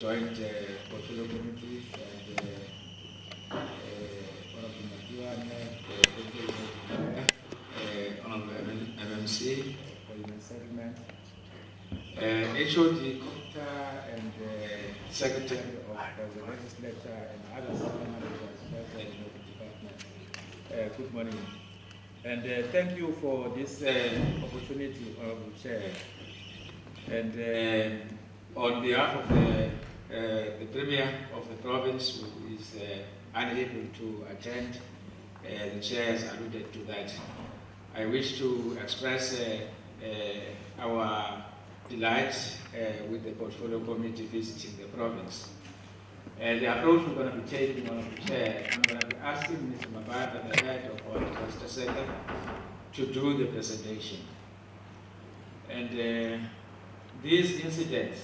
joined portfolio committee and Honorable Makiwan, Honorable MMC for human settlement, HOD Copter and Secretary of the Legislature and other senior managers of the department. Good morning. And thank you for this opportunity, Honorable Chair. And on behalf of the Premier of the province, who is unable to attend, the Chair has alluded to that. I wish to express our delight with the Portfolio Committee visiting the province. The approach we're going to be taking on the Chair, I'm going to be asking Mr. Mabata, the head of our cluster center, to do the presentation. And these incidents,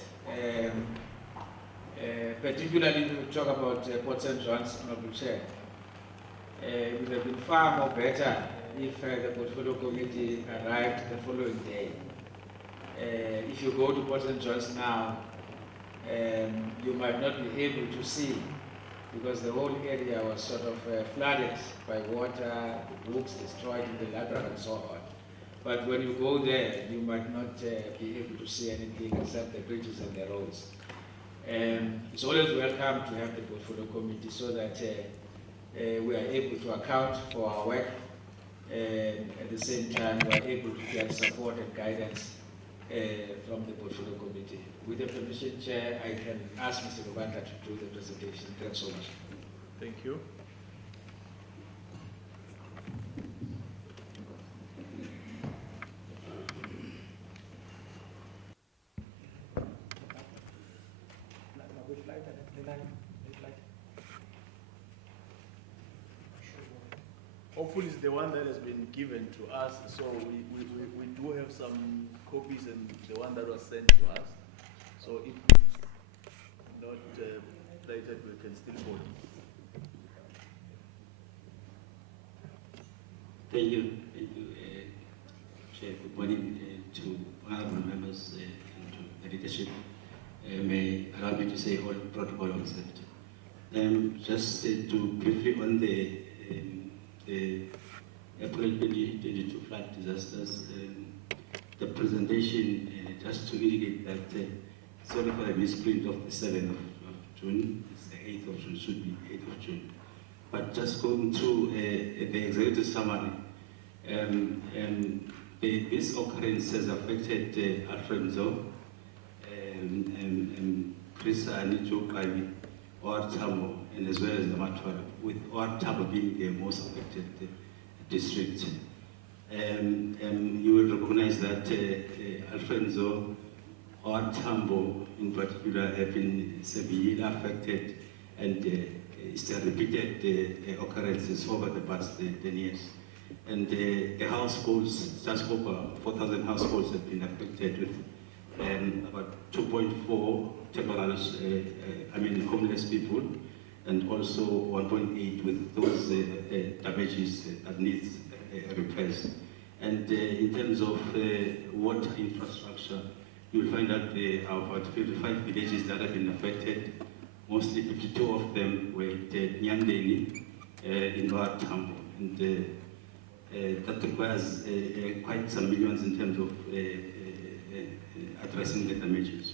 particularly when we talk about Port St. John's, Honorable Chair, it would have been far more better if the Portfolio Committee arrived the following day. If you go to Port St. John's now, you might not be able to see, because the whole area was sort of flooded by water, books destroyed in the library and so on. But when you go there, you might not be able to see anything except the bridges and the roads. It's always welcome to have the Portfolio Committee so that we are able to account for our work, and at the same time we are able to get support and guidance from the Portfolio Committee. With the permission, Chair, I can ask Mr. Gobanda to do the presentation. Thanks so much. Thank you. Hopefully it's the one that has been given to us, so we do have some copies and the one that was sent to us. So if it's not printed, we can still vote. Thank you, Chair. Good morning to honorable members and to the leadership. May allow me to say all protocol observed. Just to briefly on the April 2022 flood disasters, the presentation, just to indicate that, sorry for the misprint of the 7th of June, it's the 8th of June, should be 8th of June. But just going through the executive summary, this occurrence has affected Alfredo, Chris Anicho Kavi, or Tambo, and as well as the Matwara, with or Tambo being the most affected district. You will recognize that Alfonso or Tambo in particular have been severely affected, and it's a repeated occurrences over the past 10 years. And the households, just over 4,000 households have been affected with about 2.4 temporals, homeless people, and also 1.8 with those damages that needs repairs. And in terms of water infrastructure, you will find that there are about 55 villages that have been affected. Mostly 52 of them were Nyandeni in Lower Tambo. And that requires quite some millions in terms of addressing the damages.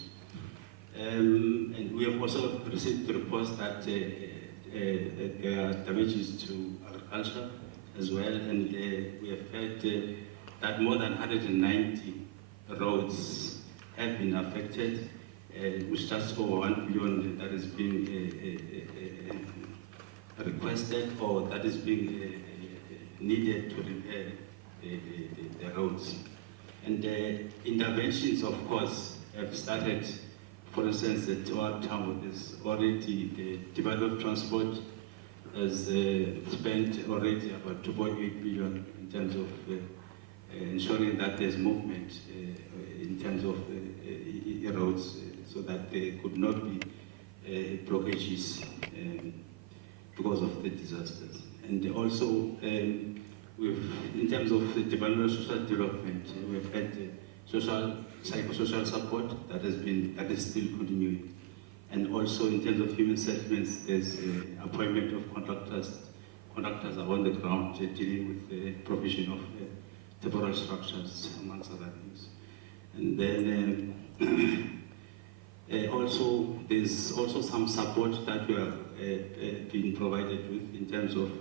And we have also received reports that there are damages to agriculture as well, and we have heard that more than 190 roads have been affected, which just over 1 billion that is being requested or that is being needed to repair the roads. And interventions, of course, have started. For instance, the our town is already, the Department of Transport has spent already about 2.8 billion in terms of ensuring that there's movement in terms of roads, so that there could not be blockages because of the disasters. And also, in terms of the Department of Social Development, we've had social, psychosocial support that is still continuing. And also in terms of human settlements, there's appointment of contractors are on the ground dealing with the provision of temporal structures, amongst other things. And then also, there's also some support that we are being provided with in terms of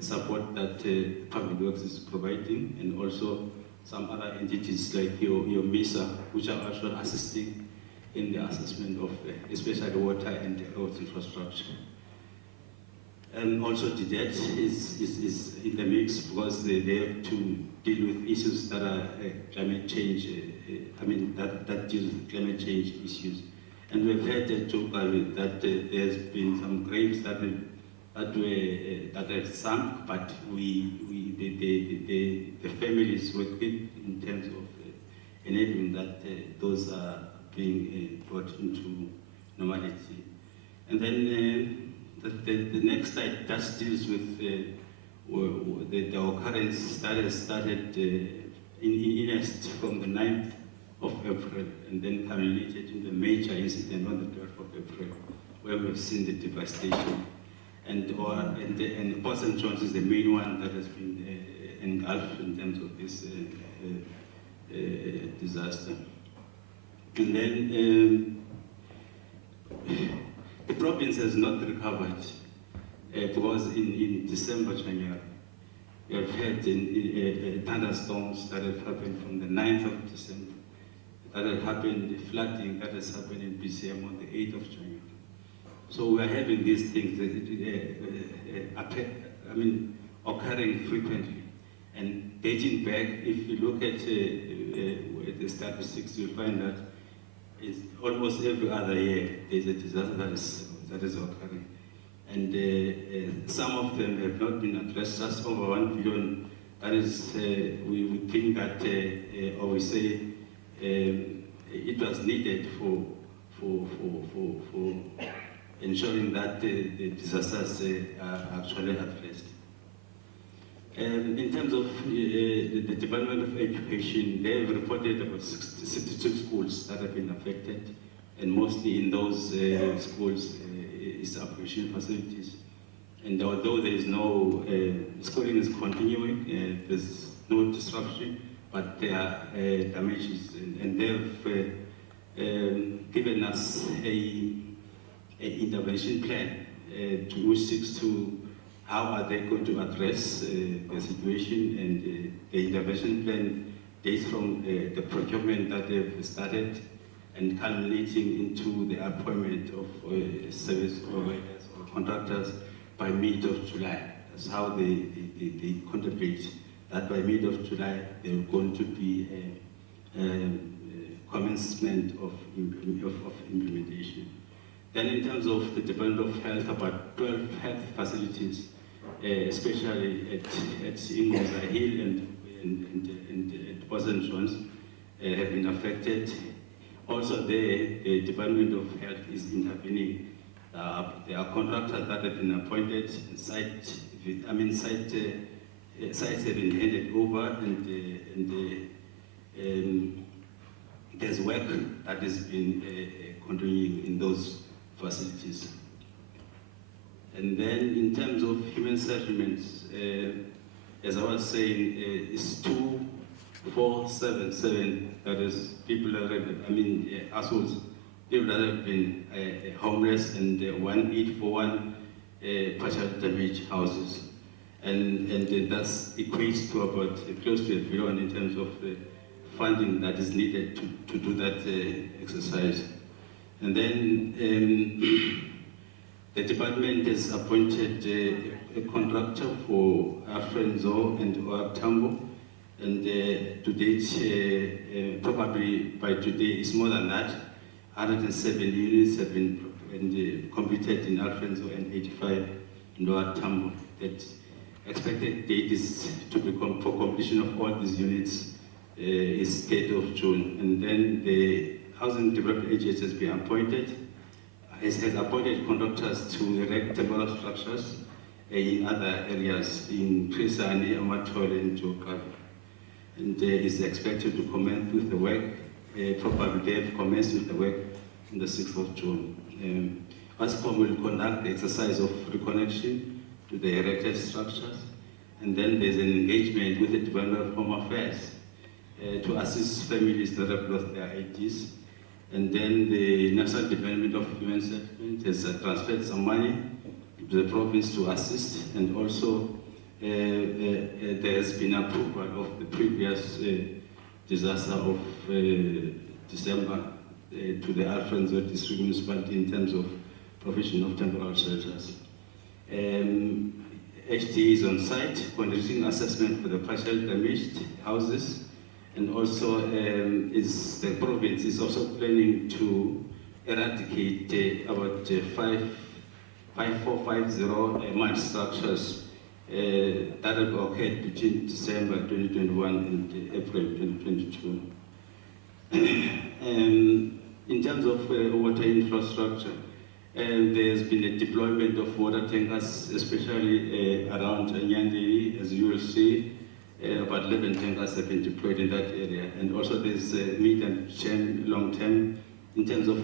support that Public Works is providing, and also some other entities like your MISA, which are also assisting in the assessment of especially water and roads infrastructure. And also the debt is in the mix because they have to deal with issues that are climate change, that deal with climate change issues. And we've heard that there's been some graves that have sunk, but the families working in terms of enabling that those are being brought into normality. And then the next slide just deals with the occurrence that has started in earnest from the 9th of April and then culminated in the major incident on the 12th of April, where we've seen the devastation. And Port St. John's is the main one that has been engulfed in terms of this disaster. And then the province has not recovered because in December, January, we have had thunderstorms that have happened from the 9th of December, that have happened, flooding that has happened in BCM on the 8th of January. So we are having these things occurring frequently. And dating back, if you look at the statistics, you'll find that it's almost every other year there's a disaster that is occurring. And some of them have not been addressed, just over 1 billion. That is, we think that, or we say, it was needed for ensuring that the disasters are actually addressed. In terms of the Department of Education, they have reported about 62 schools that have been affected, and mostly in those schools is operation facilities. And although there is no, schooling is continuing, there's no disruption, but there are damages, and they've given us a intervention plan which seeks to how are they going to address the situation, and the intervention plan dates from the procurement that they've started and culminating into the appointment of service providers or contractors by mid of July. That's how they contemplate that by mid of July there are going to be a commencement of implementation. Then in terms of the Department of Health, about 12 health facilities, especially at Ingomza Hill and at Port St. John's, have been affected. Also the Department of Health is intervening. There are contractors that have been appointed, sites have been handed over, and there's work that has been continuing in those facilities. And then in terms of human settlements, as I was saying, it's 2477, that is people that have, households, people that have been homeless, and 1841 partial damaged houses. And that equates to about close to $1 billion in terms of funding that is needed to do that exercise. And then the department has appointed a contractor for Afrenzo and Tambo, and to date, probably by today, it's more than that. 107 units have been completed in Afrenzo and 85 in Tambo. That expected date is to be for completion of all these units is 3rd of June, and then the Housing Development Agency has been appointed. Has appointed contractors to erect temporary structures in other areas in Trisani, Amatole, and Jokavi. And is expected to commence with the work. Probably they have commenced with the work on the 6th of June. OSCOM will conduct the exercise of reconnection to the erected structures, and then there's an engagement with the Department of Home Affairs to assist families that have lost their IDs. And then the National Department of Human Settlement has transferred some money to the province to assist, and also there has been approval of the previous disaster of December to the Alfonso District Municipality in terms of provision of temporary shelters. HT is on site conducting assessment for the partially damaged houses, and also the province is also planning to eradicate about 5450 mud structures that have occurred between December 2021 and April 2022. In terms of water infrastructure, there's been a deployment of water tankers, especially around Nyandeni, as you will see. About 11 tankers have been deployed in that area. And also there's mid and long-term in terms of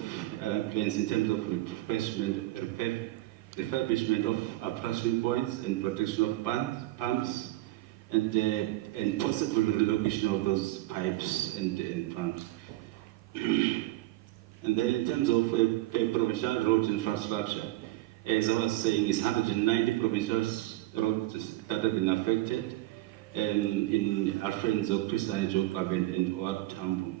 plans, in terms of refurbishment of approaching points and protection of pumps, and possible relocation of those pipes and pumps. And then in terms of provincial road infrastructure, as I was saying, it's 190 provincial roads that have been affected in Alfonso, Christian, and Old Tambo.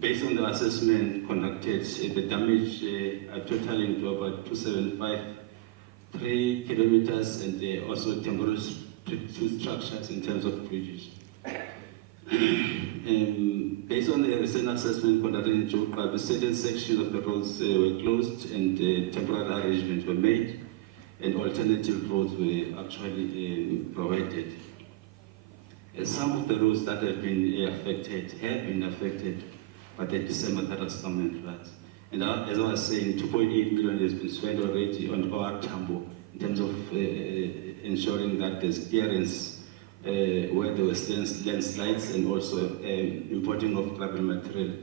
Based on the assessment conducted, the damage are totaling to about 275.3 kilometers, and also temporary structures in terms of bridges. Based on the recent assessment conducted in Joburg, certain sections of the roads were closed and temporary arrangements were made, and alternative roads were actually provided. Some of the roads that have been affected by the December thunderstorm and floods. And as I was saying, 2.8 million has been spent already on our Tambo in terms of ensuring that there's clearance where there were landslides, and also importing of gravel material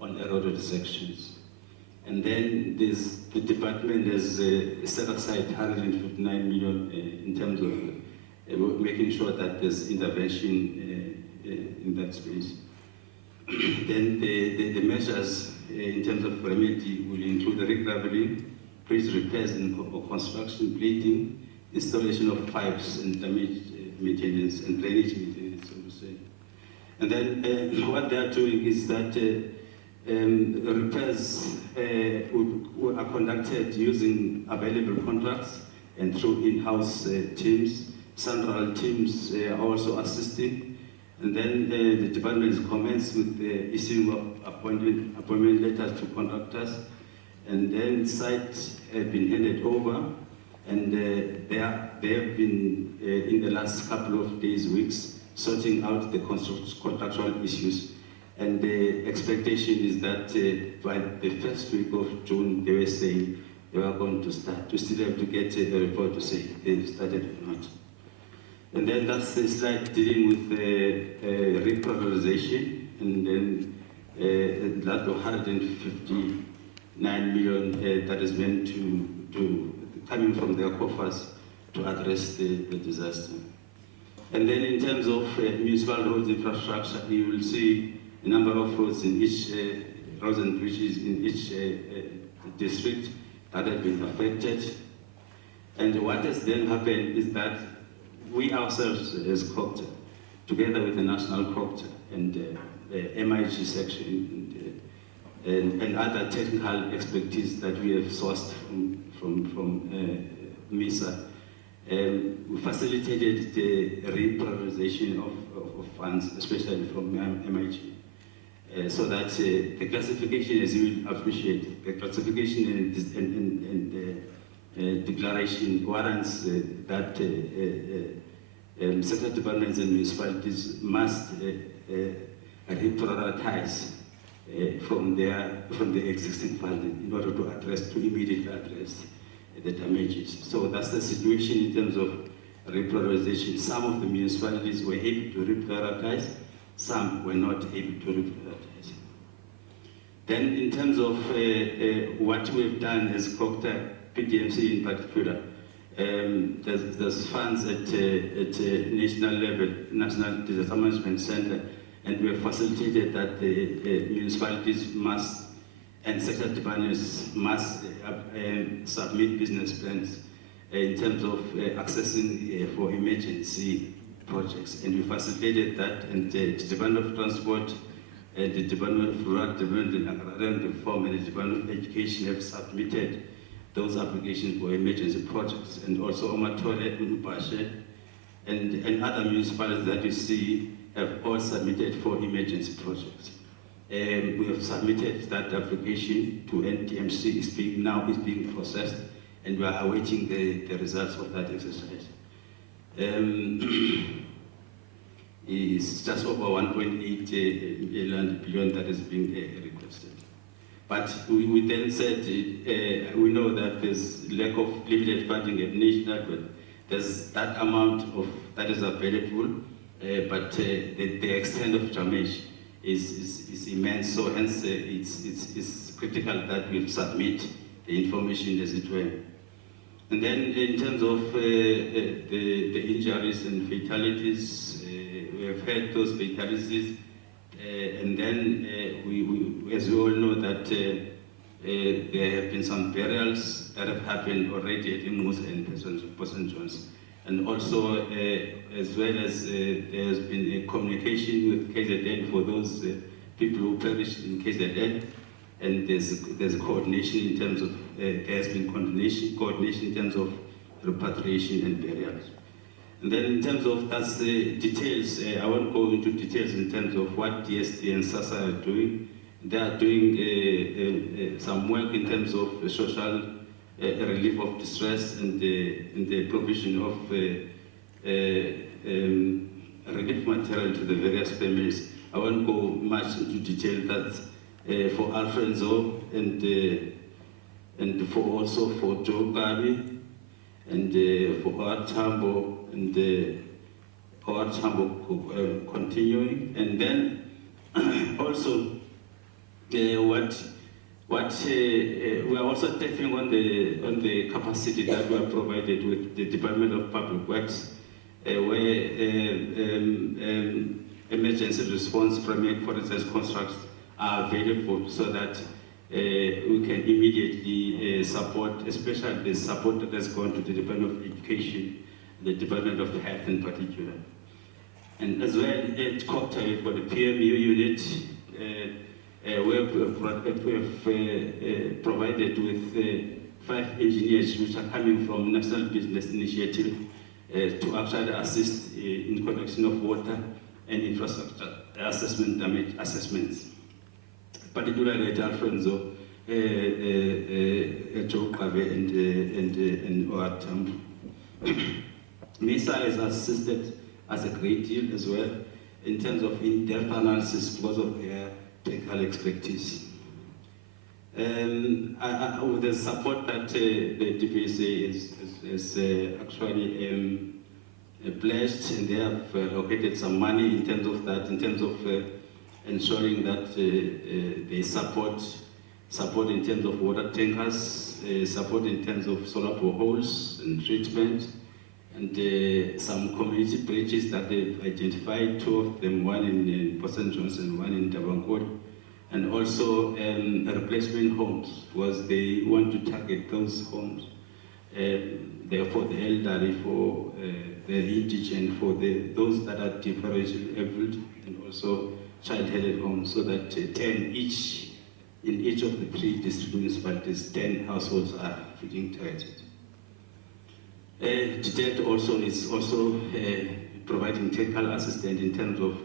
on eroded sections. And then the department has set aside 159 million in terms of making sure that there's intervention in that space. Then the measures in terms of remedy will include the regraveling, bridge repairs and construction, plating, installation of pipes and damage maintenance and drainage maintenance, so to say. And then what they are doing is that repairs are conducted using available contracts and through in-house teams. Central teams are also assisting. And then the department has commenced with the issuing of appointment letters to contractors. And then sites have been handed over, and they have been, in the last couple of days, weeks, sorting out the contractual issues. And the expectation is that by the first week of June, they were saying they were going to start. We still have to get a report to say they've started or not. And then that's the slide dealing with reprioritization, and then that 159 million that is meant to coming from their coffers to address the disaster. And then in terms of municipal roads infrastructure, you will see a number of roads in each roads and bridges in each district that have been affected. And what has then happened is that we ourselves as COPTA, together with the National COPTA and the MIG section and other technical expertise that we have sourced from MISA, we facilitated the reprioritization of funds, especially from MIG, so that the classification, as you will appreciate, the classification and declaration warrants that sector departments and municipalities must reprioritize from the existing funding in order to immediately address the damages. So that's the situation in terms of reprioritization. Some of the municipalities were able to reprioritize, some were not able to reprioritize. Then in terms of what we've done as Proctor, PDMC in particular, there's funds at national level, National Disaster Management Center, and we have facilitated that the municipalities must and sector departments must submit business plans in terms of accessing for emergency projects, and we facilitated that, and the Department of Transport, the Department of Rural Development and Agrarian Reform, and the Department of Education have submitted those applications for emergency projects, and also Omatole, Mpashe, and other municipalities that you see have all submitted for emergency projects. We have submitted that application to NTMC. It's being processed, and we are awaiting the results of that exercise. It's just over 1.8 billion that is being requested. But we then said we know that there's lack of limited funding at national, but there's that amount of that is available, but the extent of damage is immense. So hence it's critical that we submit the information as it were. And then in terms of the injuries and fatalities, we have had those fatalities, and then we, as we all know, that there have been some burials that have happened already at Imus and Person Jones. And also, as well as there has been a communication with KZN for those people who perished in KZN, and there's coordination in terms of, there has been coordination in terms of repatriation and burials. And then in terms of that's the details, I won't go into details in terms of what DST and SASA are doing. They are doing some work in terms of social relief of distress and the provision of relief material to the various families. I won't go much into detail. That for Alfonso and for also for Joe Gabi and for our Tambo and our Tambo continuing, and then also what we are also taking on the capacity that we are provided with the Department of Public Works, where emergency response permit, for instance, constructs are available, so that we can immediately support, especially the support that has gone to the Department of Education, the Department of Health in particular. And as well at Cocktail for the PMU unit, we have provided with 5 engineers which are coming from National Business Initiative to actually assist in collection of water and infrastructure damage assessments, particularly at Alfonso, Jokabe, and Oatam. MESA has assisted us a great deal as well in terms of in-depth analysis because of their technical expertise. With the support that the DPSA is actually pledged, and they have allocated some money in terms of that, in terms of ensuring that they support in terms of water tankers, support in terms of solar boreholes and treatment, and some community bridges that they've identified, 2 of them, one in St. John's and one in Dabankot, and also replacement homes, because they want to target those homes. Therefore, the elderly, for the indigent, for those that are differentially abled, and also child-headed homes, so that 10 each, in each of the 3 district municipalities, 10 households are being targeted. DTET also is also providing technical assistance in terms of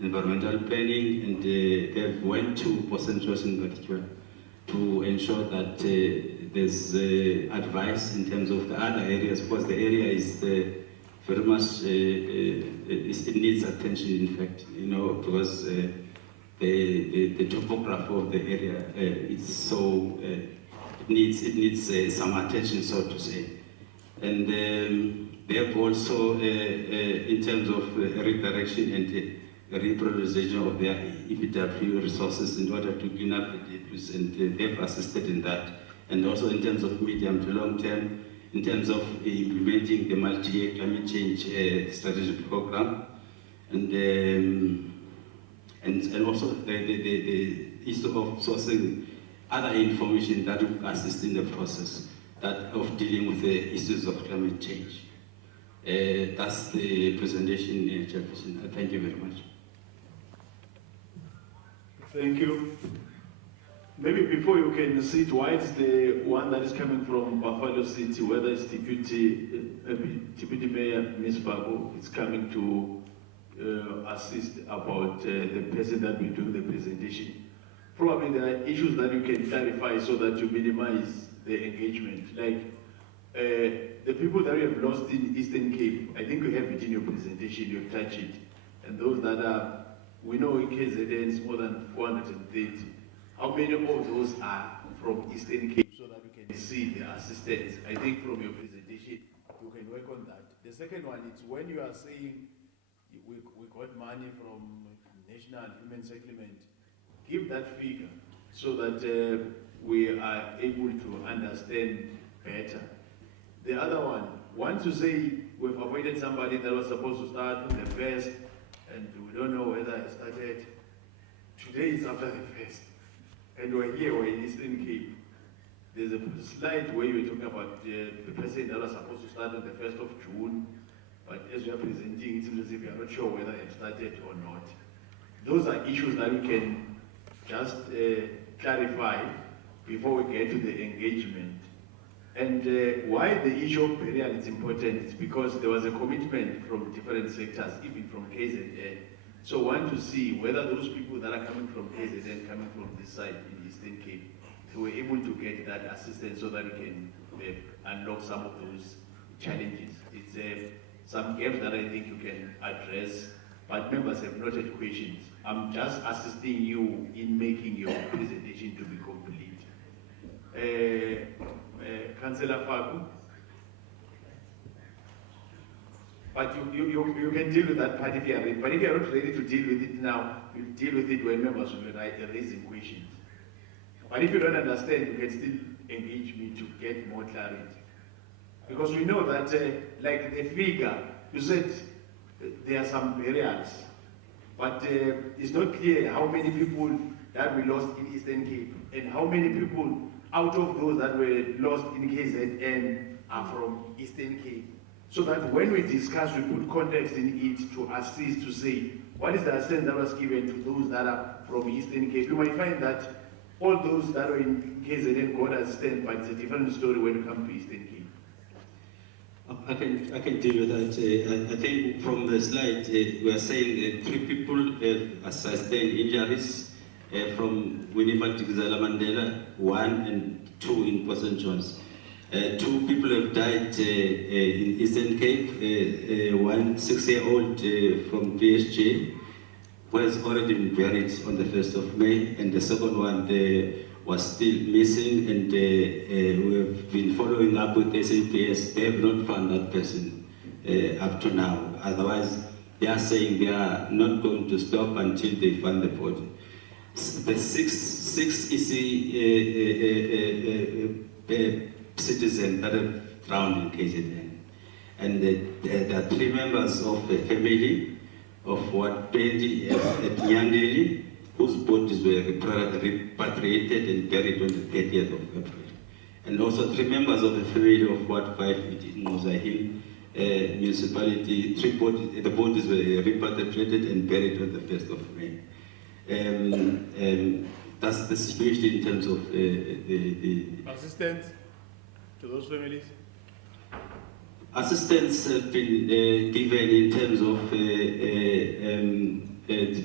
environmental planning, and they've went to St. John's in particular to ensure that there's advice in terms of the other areas, because the area is very much, it needs attention, in fact, you know, because the topography of the area is so, it needs some attention, so to say. And they have also, in terms of redirection and reprioritization of their EPW resources in order to clean up the depots, and they've assisted in that. And also in terms of medium to long term, in terms of implementing the multi-year climate change strategic program, and also the issue of sourcing other information that will assist in the process of dealing with the issues of climate change. That's the presentation, Chairperson. Thank you very much. Thank you. Maybe before you can sit, why is the one that is coming from Buffalo City, whether it's Deputy Mayor Ms. Bago, is coming to assist about the person that will do the presentation? Probably there are issues that you can clarify so that you minimize the engagement. Like the people that we have lost in Eastern Cape, I think you have it in your presentation, you've touched it. And those that are, we know in KZN is more than 430. How many of those are from Eastern Cape so that we can see the assistance? I think from your presentation, you can work on that. The second one is when you are saying we got money from National Human Settlement, give that figure so that we are able to understand better. The other one, once you say we've avoided somebody that was supposed to start on the first, and we don't know whether it started, today is after the first, and we're here, we're in Eastern Cape. There's a slide where you were talking about the person that was supposed to start on the 1st of June, but as we are presenting, it seems as if we are not sure whether it started or not. Those are issues that we can just clarify before we get to the engagement. And why the issue of burial is important is because there was a commitment from different sectors, even from KZN. So want to see whether those people that are coming from KZN, coming from this side in Eastern Cape, they were able to get that assistance so that we can unlock some of those challenges. It's some gaps that I think you can address, but members have noted questions. I'm just assisting you in making your presentation to be complete. Councillor Faku, but you can deal with that part if you are ready. But if you are not ready to deal with it now, you'll deal with it when members will be raising questions. But if you don't understand, you can still engage me to get more clarity. Because we know that, like the figure, you said there are some burials, but it's not clear how many people that we lost in Eastern Cape and how many people out of those that were lost in KZN are from Eastern Cape. So that when we discuss, we put context in it to assist to say, what is the assistance that was given to those that are from Eastern Cape? You might find that all those that are in KZN got assistance, but it's a different story when you come to Eastern Cape. I can deal with that. I think from the slide, we are saying 3 people have sustained injuries from Winnipeg to Mandela, 1 and 2 in Port St. John's. 2 people have died in Eastern Cape, one 6-year-old from PSG, who has already been buried on the 1st of May, and the second one was still missing, and we have been following up with SAPS. They have not found that person up to now. Otherwise, they are saying they are not going to stop until they find the body. The six citizens that have drowned in KZN, and there are 3 members of the family of what Pendi at Nyandeli, whose bodies were repatriated and buried on the 30th of April. And also 3 members of the family of what 5 in Mozahil municipality, the bodies were repatriated and buried on the 1st of May. That's the situation in terms of the assistance to those families. Assistance have been given in terms of the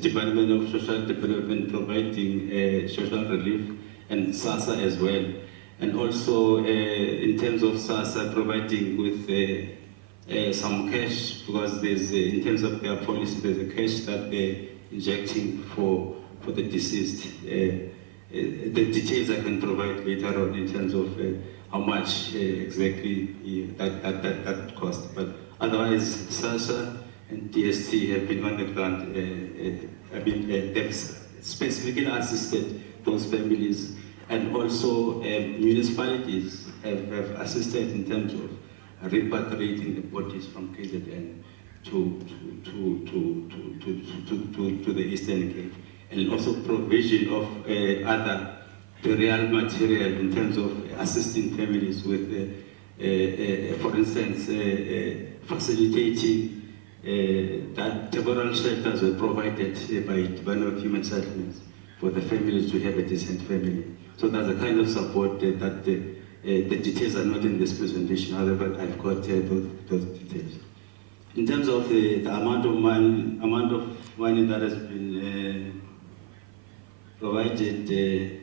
Department of Social Development providing social relief, and SASA as well, and also in terms of SASA providing with some cash, because there's in terms of their policy, there's a cash that they're injecting for the deceased. The details I can provide later on in terms of how much exactly that cost. But otherwise, SASA and DST have been on the ground. They've specifically assisted those families, and also municipalities have assisted in terms of repatriating the bodies from KZN to the Eastern Cape, and also provision of other burial material in terms of assisting families with, for instance, facilitating that temporary shelters were provided by Department of Human Settlements for the families to have a decent family. So that's the kind of support that the details are not in this presentation. However, I've got those details. In terms of the amount of money that has been provided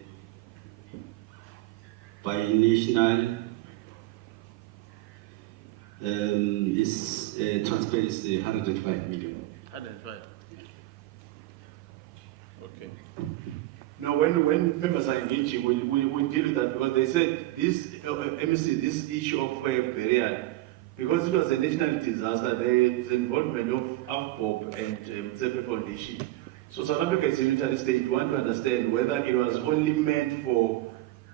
by national is transparency 105 million. 105. Okay. Now, when members are engaging, we deal with that, because they said this MEC, this issue of burial, because it was a national disaster, there is involvement of AFPOP and Tsepe Foundation. So South Africa is a unitary state. We want to understand whether it was only meant for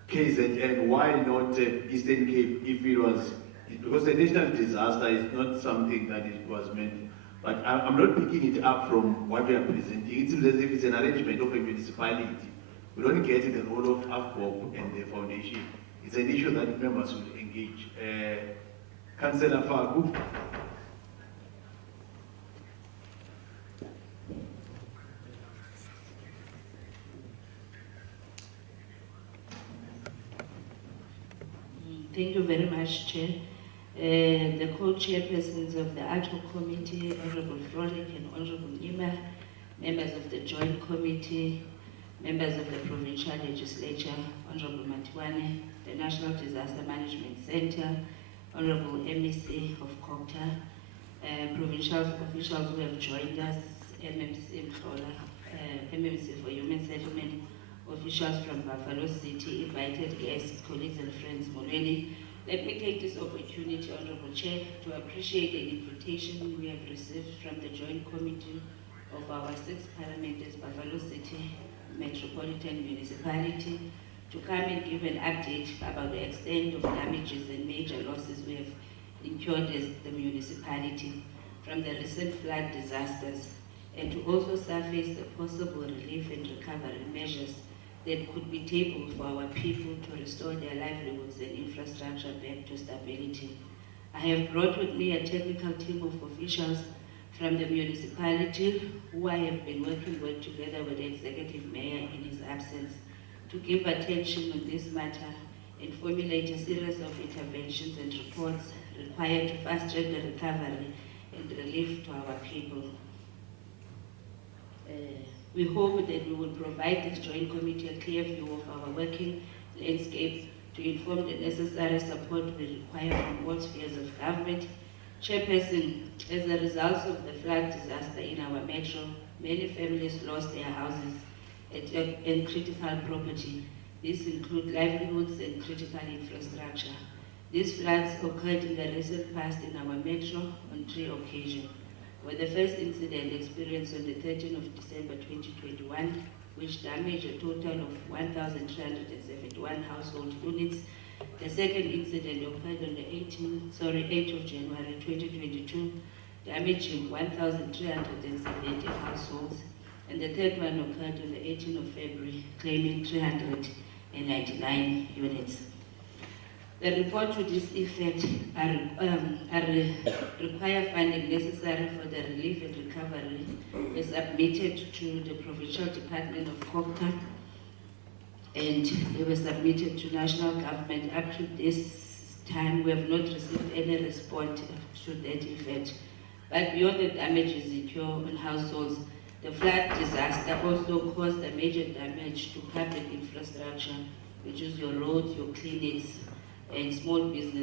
KZN, why not Eastern Cape, if it was, because a national disaster is not something that it was meant. But I'm not picking it up from what we are presenting. It seems as if it's an arrangement of a municipality. We don't get the role of AFPOP and the foundation. It's an issue that members will engage. Councillor Faku. Thank you very much, Chair. The co-chairpersons of the Ad Hoc Committee, Honorable Frolic and Honorable Nima, members of the Joint Committee, members of the Provincial Legislature, Honorable Matiwane, the National Disaster Management Center, Honorable MEC of COCTA, provincial officials who have joined us, MMC for Human Settlement, officials from Buffalo City, invited guests, colleagues and friends, Molweni. Let me take this opportunity, Honorable Chair, to appreciate the invitation we have received from the Joint Committee of our 6 Parliamenters, Buffalo City Metropolitan Municipality, to come and give an update about the extent of damages and major losses we have incurred as the municipality from the recent flood disasters, and to also surface the possible relief and recovery measures that could be tabled for our people to restore their livelihoods and infrastructure back to stability. I have brought with me a technical team of officials from the municipality who I have been working with together with the executive mayor in his absence to give attention on this matter and formulate a series of interventions and reports required to fast-track the recovery and relief to our people. We hope that we will provide this joint committee a clear view of our working landscape to inform the necessary support we require from all spheres of government. Chairperson, as a result of the flood disaster in our metro, many families lost their houses and critical property. These include livelihoods and critical infrastructure. These floods occurred in the recent past in our metro on 3 occasions. With the first incident experienced on the 13th of December 2021, which damaged a total of 1,371 household units. The second incident occurred on the 8th of January 2022, damaging 1,370 households. And the third one occurred on the 18th of February, claiming 399 units. The report to this effect require funding necessary for the relief and recovery is submitted to the Provincial Department of COCTA, and they were submitted to national government. Up to this time, we have not received any response to that effect. But beyond the damages incurred on households, the flood disaster also caused a major damage to public infrastructure, which is your roads, your clinics, and small business.